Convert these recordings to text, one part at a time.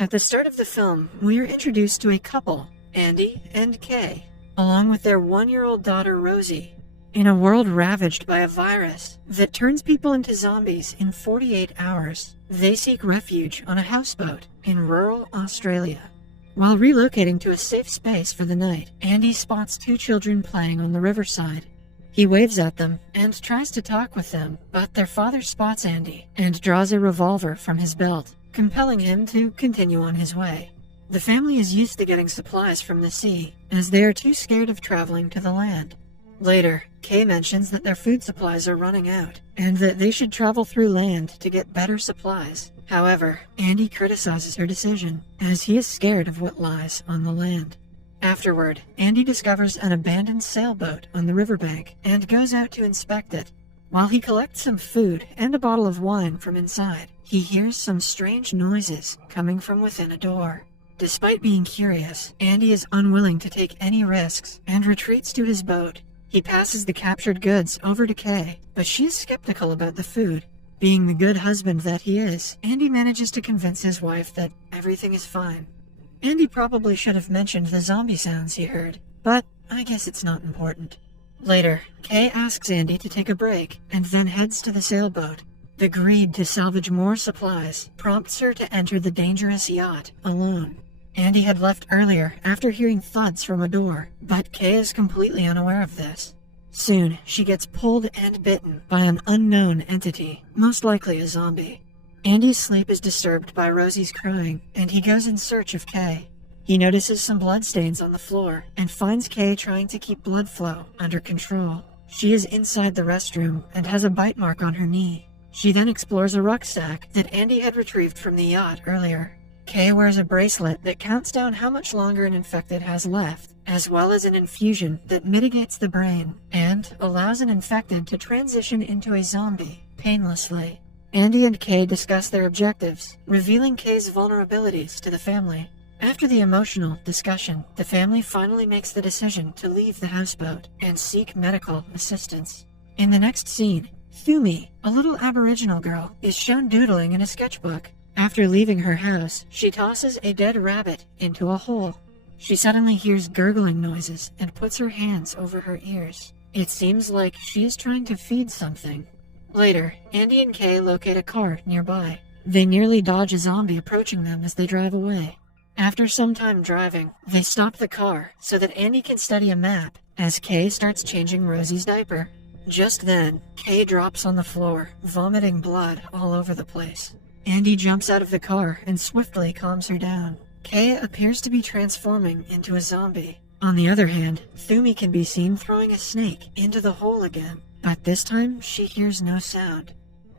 At the start of the film, we are introduced to a couple, Andy and Kay, along with their 1-year-old daughter Rosie. In a world ravaged by a virus that turns people into zombies in 48 hours, they seek refuge on a houseboat in rural Australia. While relocating to a safe space for the night, Andy spots 2 children playing on the riverside. He waves at them and tries to talk with them, but their father spots Andy and draws a revolver from his belt, compelling him to continue on his way. The family is used to getting supplies from the sea, as they are too scared of traveling to the land. Later, Kay mentions that their food supplies are running out, and that they should travel through land to get better supplies. However, Andy criticizes her decision, as he is scared of what lies on the land. Afterward, Andy discovers an abandoned sailboat on the riverbank and goes out to inspect it. While he collects some food and a bottle of wine from inside, he hears some strange noises coming from within a door. Despite being curious, Andy is unwilling to take any risks and retreats to his boat. He passes the captured goods over to Kay, but she is skeptical about the food. Being the good husband that he is, Andy manages to convince his wife that everything is fine. Andy probably should have mentioned the zombie sounds he heard, but I guess it's not important. Later, Kay asks Andy to take a break and then heads to the sailboat. The greed to salvage more supplies prompts her to enter the dangerous yacht alone. Andy had left earlier after hearing thuds from a door, but Kay is completely unaware of this. Soon, she gets pulled and bitten by an unknown entity, most likely a zombie. Andy's sleep is disturbed by Rosie's crying, and he goes in search of Kay. He notices some bloodstains on the floor and finds Kay trying to keep blood flow under control. She is inside the restroom and has a bite mark on her knee. She then explores a rucksack that Andy had retrieved from the yacht earlier. Kay wears a bracelet that counts down how much longer an infected has left, as well as an infusion that mitigates the brain and allows an infected to transition into a zombie painlessly. Andy and Kay discuss their objectives, revealing Kay's vulnerabilities to the family. After the emotional discussion, the family finally makes the decision to leave the houseboat and seek medical assistance. In the next scene, Thumi, a little Aboriginal girl, is shown doodling in a sketchbook. After leaving her house, she tosses a dead rabbit into a hole. She suddenly hears gurgling noises and puts her hands over her ears. It seems like she is trying to feed something. Later, Andy and Kay locate a car nearby. They nearly dodge a zombie approaching them as they drive away. After some time driving, they stop the car so that Andy can study a map as Kay starts changing Rosie's diaper. Just then, Kay drops on the floor, vomiting blood all over the place. Andy jumps out of the car and swiftly calms her down. Kay appears to be transforming into a zombie. On the other hand, Thumi can be seen throwing a snake into the hole again, but this time she hears no sound.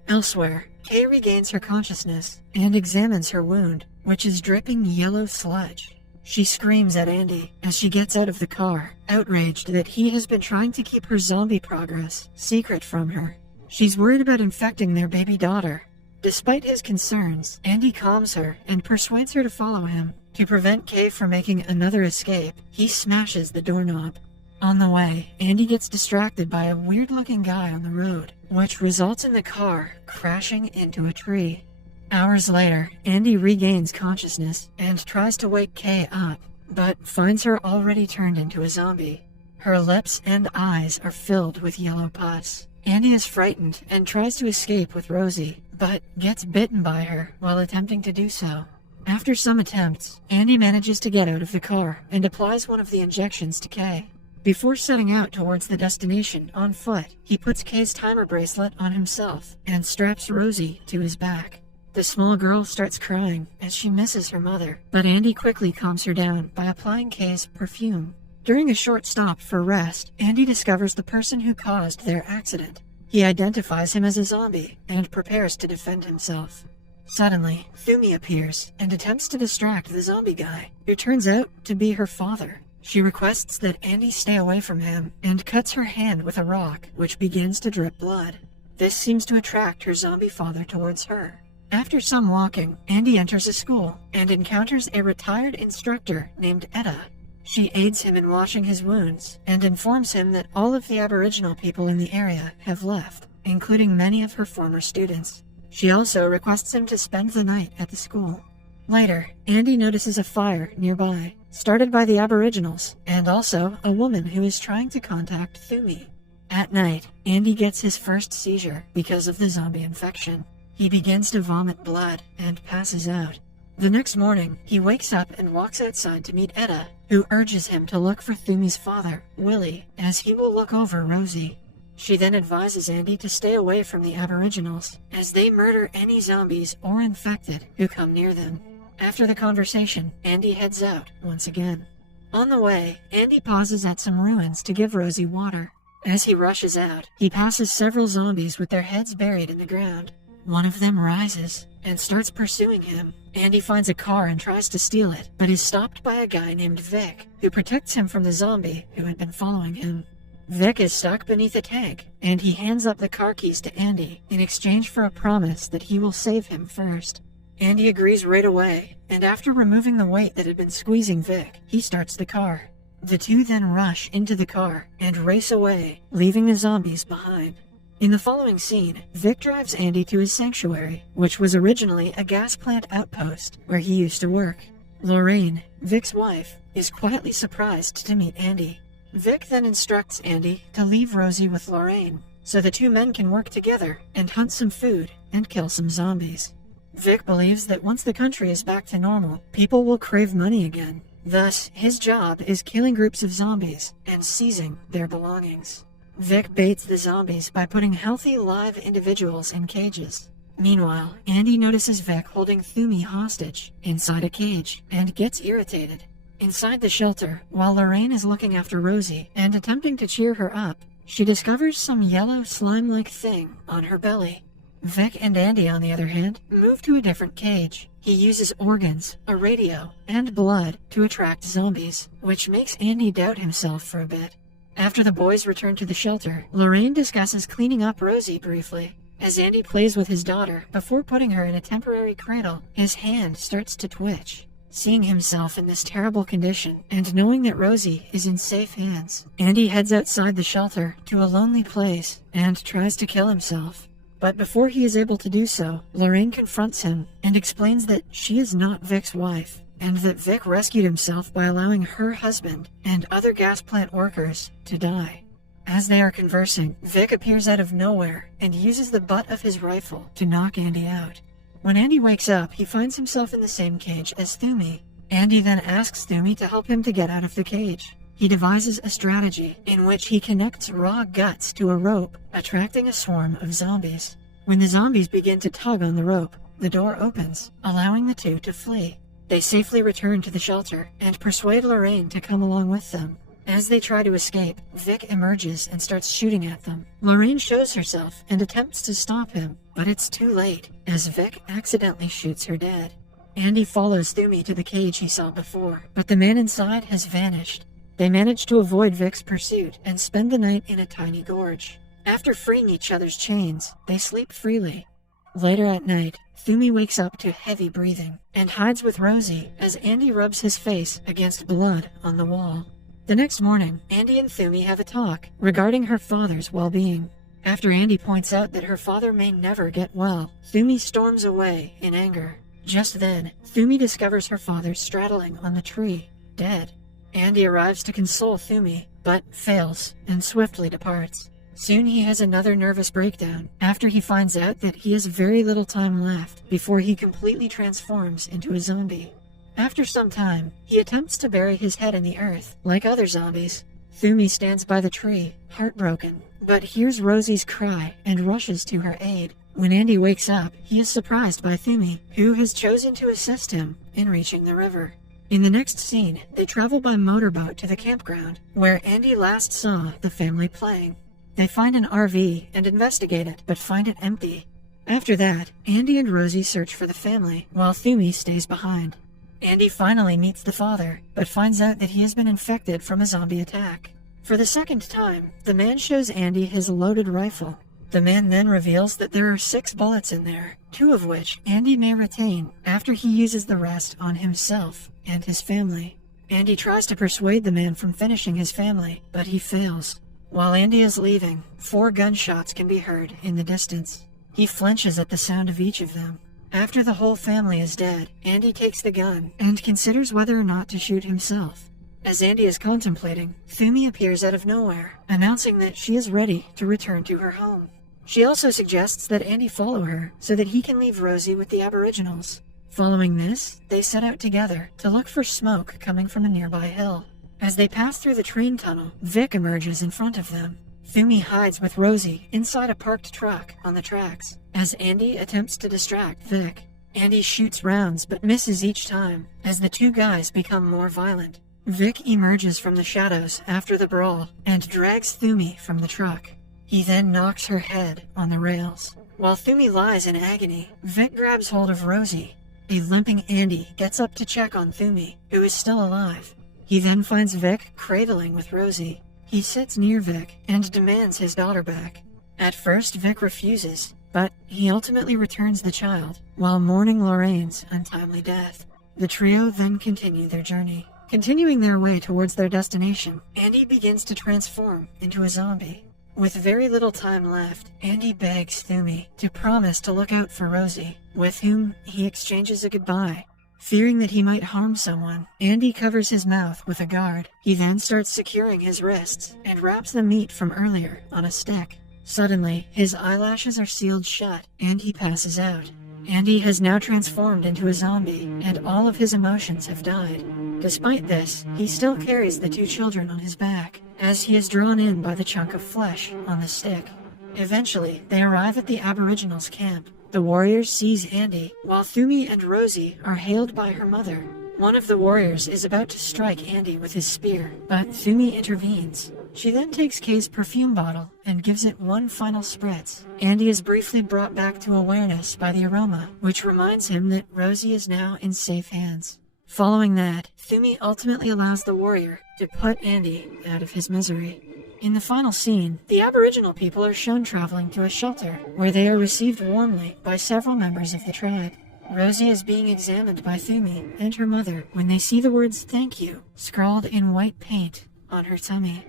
Elsewhere, Kay regains her consciousness and examines her wound, which is dripping yellow sludge. She screams at Andy as she gets out of the car, outraged that he has been trying to keep her zombie progress secret from her. She's worried about infecting their baby daughter. Despite his concerns, Andy calms her and persuades her to follow him. To prevent Kay from making another escape, he smashes the doorknob. On the way, Andy gets distracted by a weird-looking guy on the road, which results in the car crashing into a tree. Hours later, Andy regains consciousness and tries to wake Kay up, but finds her already turned into a zombie. Her lips and eyes are filled with yellow pus. Andy is frightened and tries to escape with Rosie, but gets bitten by her while attempting to do so. After some attempts, Andy manages to get out of the car and applies one of the injections to Kay. Before setting out towards the destination on foot, he puts Kay's timer bracelet on himself and straps Rosie to his back. The small girl starts crying as she misses her mother, but Andy quickly calms her down by applying Kay's perfume. During a short stop for rest, Andy discovers the person who caused their accident. He identifies him as a zombie and prepares to defend himself. Suddenly, Thumi appears and attempts to distract the zombie guy, who turns out to be her father. She requests that Andy stay away from him and cuts her hand with a rock, which begins to drip blood. This seems to attract her zombie father towards her. After some walking, Andy enters a school and encounters a retired instructor named Etta. She aids him in washing his wounds and informs him that all of the Aboriginal people in the area have left, including many of her former students. She also requests him to spend the night at the school. Later, Andy notices a fire nearby, started by the Aboriginals, and also a woman who is trying to contact Thumi. At night, Andy gets his first seizure because of the zombie infection. He begins to vomit blood and passes out. The next morning, he wakes up and walks outside to meet Etta, who urges him to look for Thumi's father, Willie, as he will look over Rosie. She then advises Andy to stay away from the Aboriginals, as they murder any zombies or infected who come near them. After the conversation, Andy heads out once again. On the way, Andy pauses at some ruins to give Rosie water. As he rushes out, he passes several zombies with their heads buried in the ground. One of them rises and starts pursuing him. Andy finds a car and tries to steal it, but is stopped by a guy named Vic, who protects him from the zombie who had been following him. Vic is stuck beneath a tank, and he hands up the car keys to Andy in exchange for a promise that he will save him first. Andy agrees right away, and after removing the weight that had been squeezing Vic, he starts the car. The two then rush into the car and race away, leaving the zombies behind. In the following scene, Vic drives Andy to his sanctuary, which was originally a gas plant outpost where he used to work. Lorraine, Vic's wife, is quietly surprised to meet Andy. Vic then instructs Andy to leave Rosie with Lorraine, so the two men can work together and hunt some food and kill some zombies. Vic believes that once the country is back to normal, people will crave money again. Thus, his job is killing groups of zombies and seizing their belongings. Vic baits the zombies by putting healthy live individuals in cages. Meanwhile, Andy notices Vic holding Thumi hostage inside a cage and gets irritated. Inside the shelter, while Lorraine is looking after Rosie and attempting to cheer her up, she discovers some yellow slime-like thing on her belly. Vic and Andy, on the other hand, move to a different cage. He uses organs, a radio, and blood to attract zombies, which makes Andy doubt himself for a bit. After the boys return to the shelter, Lorraine discusses cleaning up Rosie briefly. As Andy plays with his daughter before putting her in a temporary cradle, his hand starts to twitch. Seeing himself in this terrible condition, and knowing that Rosie is in safe hands, Andy heads outside the shelter to a lonely place and tries to kill himself. But before he is able to do so, Lorraine confronts him and explains that she is not Vic's wife, and that Vic rescued himself by allowing her husband and other gas plant workers to die. As they are conversing, Vic appears out of nowhere and uses the butt of his rifle to knock Andy out. When Andy wakes up, he finds himself in the same cage as Thumi. Andy then asks Thumi to help him to get out of the cage. He devises a strategy in which he connects raw guts to a rope, attracting a swarm of zombies. When the zombies begin to tug on the rope, the door opens, allowing the two to flee. They safely return to the shelter and persuade Lorraine to come along with them. As they try to escape, Vic emerges and starts shooting at them. Lorraine shows herself and attempts to stop him, but it's too late, as Vic accidentally shoots her dead. Andy follows Thumi to the cage he saw before, but the man inside has vanished. They manage to avoid Vic's pursuit and spend the night in a tiny gorge. After freeing each other's chains, they sleep freely. Later at night, Thumi wakes up to heavy breathing and hides with Rosie as Andy rubs his face against blood on the wall. The next morning, Andy and Thumi have a talk regarding her father's well-being. After Andy points out that her father may never get well, Thumi storms away in anger. Just then, Thumi discovers her father straddling on the tree, dead. Andy arrives to console Thumi, but fails and swiftly departs. Soon he has another nervous breakdown after he finds out that he has very little time left before he completely transforms into a zombie. After some time, he attempts to bury his head in the earth, like other zombies. Thumi stands by the tree, heartbroken, but hears Rosie's cry and rushes to her aid. When Andy wakes up, he is surprised by Thumi, who has chosen to assist him in reaching the river. In the next scene, they travel by motorboat to the campground, where Andy last saw the family playing. They find an RV and investigate it, but find it empty. After that, Andy and Rosie search for the family, while Thumi stays behind. Andy finally meets the father, but finds out that he has been infected from a zombie attack. For the second time, the man shows Andy his loaded rifle. The man then reveals that there are 6 bullets in there, 2 of which Andy may retain after he uses the rest on himself and his family. Andy tries to persuade the man from finishing his family, but he fails. While Andy is leaving, 4 gunshots can be heard in the distance. He flinches at the sound of each of them. After the whole family is dead, Andy takes the gun and considers whether or not to shoot himself. As Andy is contemplating, Thumi appears out of nowhere, announcing that she is ready to return to her home. She also suggests that Andy follow her so that he can leave Rosie with the Aboriginals. Following this, they set out together to look for smoke coming from a nearby hill. As they pass through the train tunnel, Vic emerges in front of them. Thumi hides with Rosie inside a parked truck on the tracks, as Andy attempts to distract Vic. Andy shoots rounds but misses each time, as the two guys become more violent. Vic emerges from the shadows after the brawl and drags Thumi from the truck. He then knocks her head on the rails. While Thumi lies in agony, Vic grabs hold of Rosie. A limping Andy gets up to check on Thumi, who is still alive. He then finds Vic cradling with Rosie. He sits near Vic and demands his daughter back. At first, Vic refuses, but he ultimately returns the child, while mourning Lorraine's untimely death. The trio then continue their journey. Continuing their way towards their destination, Andy begins to transform into a zombie. With very little time left, Andy begs Thumi to promise to look out for Rosie, with whom he exchanges a goodbye. Fearing that he might harm someone, Andy covers his mouth with a guard. He then starts securing his wrists and wraps the meat from earlier on a stick. Suddenly, his eyelashes are sealed shut and he passes out. Andy has now transformed into a zombie, and all of his emotions have died. Despite this, he still carries the two children on his back, as he is drawn in by the chunk of flesh on the stick. Eventually, they arrive at the Aboriginals' camp. The warriors seize Andy, while Thumi and Rosie are hailed by her mother. One of the warriors is about to strike Andy with his spear, but Thumi intervenes. She then takes Kay's perfume bottle and gives it one final spritz. Andy is briefly brought back to awareness by the aroma, which reminds him that Rosie is now in safe hands. Following that, Thumi ultimately allows the warrior to put Andy out of his misery. In the final scene, the Aboriginal people are shown traveling to a shelter, where they are received warmly by several members of the tribe. Rosie is being examined by Thumi and her mother when they see the words "thank you" scrawled in white paint on her tummy.